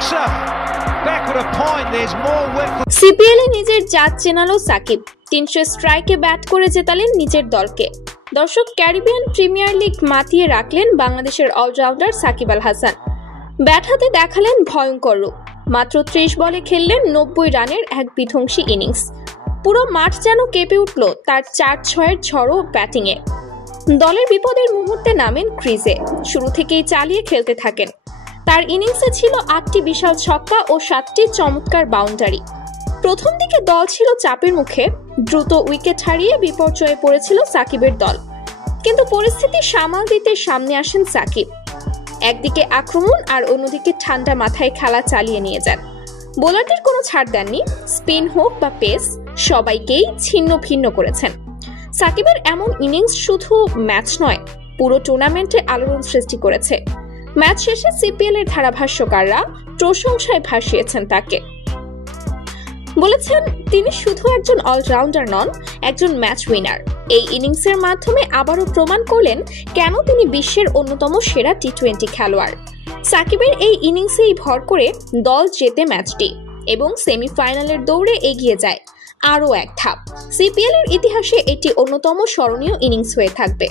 sixer. Back at a point, there's more work. সিপিএলে নিজের জাত চেনালো সাকিব, 300 স্ট্রাইকে ব্যাট করে জেতালেন নিজের দলকে। দর্শক, ক্যারিবিয়ান প্রিমিয়ার লিগ মাতিয়ে রাখলেন বাংলাদেশের অলরাউন্ডার সাকিব আল হাসান। ব্যাট হাতে দেখালেন ভয়ঙ্কর রূপ। মাত্র 30 বলে খেললেন 90 রানের এক বিধ্বংসী ইনিংস। পুরো মাঠ যেন কেঁপে উঠল তার 4-6-এর ঝড়ো ব্যাটিংয়ে। দলের বিপদের মুহূর্তে নামেন ক্রিজে, শুরু থেকেই চালিয়ে খেলতে থাকেন। তার ইনিংসে ছিল 8টি বিশাল ছক্কা ও 7টি চমৎকার বাউন্ডারি। প্রথম দিকে দল ছিল চাপের মুখে, দ্রুত উইকেট হারিয়ে বিপর্যয়ে পড়েছিল সাকিবের দল। কিন্তু পরিস্থিতি সামাল দিতে সামনে আসেন সাকিব। একদিকে আক্রমণ আর অন্যদিকে ঠান্ডা মাথায় খেলা চালিয়ে নিয়ে যান। বোলারদের কোনো ছাড় দেননি, স্পিন হোক বা পেস, সবাইকেই ছিন্ন ভিন্ন করেছেন। সাকিবের এমন ইনিংস শুধু ম্যাচ নয়, পুরো টুর্নামেন্টে আলোড়ন সৃষ্টি করেছে। ম্যাচ শেষে সিপিএল এর ধারাভাষ্যকাররা প্রশংসায় ভাসিয়েছেন তাকে। বলেছেন তিনি শুধু একজন অলরাউন্ডার নন, একজন ম্যাচ উইনার। এই ইনিংসের মাধ্যমে আবারও প্রমাণ করলেন কেন তিনি বিশ্বের অন্যতম সেরা টি-20 খেলোয়াড়। সাকিবের এই ইনিংসেই ভর করে দল জেতে ম্যাচটি এবং সেমিফাইনালের দৌড়ে এগিয়ে যায় আরও এক ধাপ। সিপিএল এর ইতিহাসে এটি অন্যতম স্মরণীয় ইনিংস হয়ে থাকবে।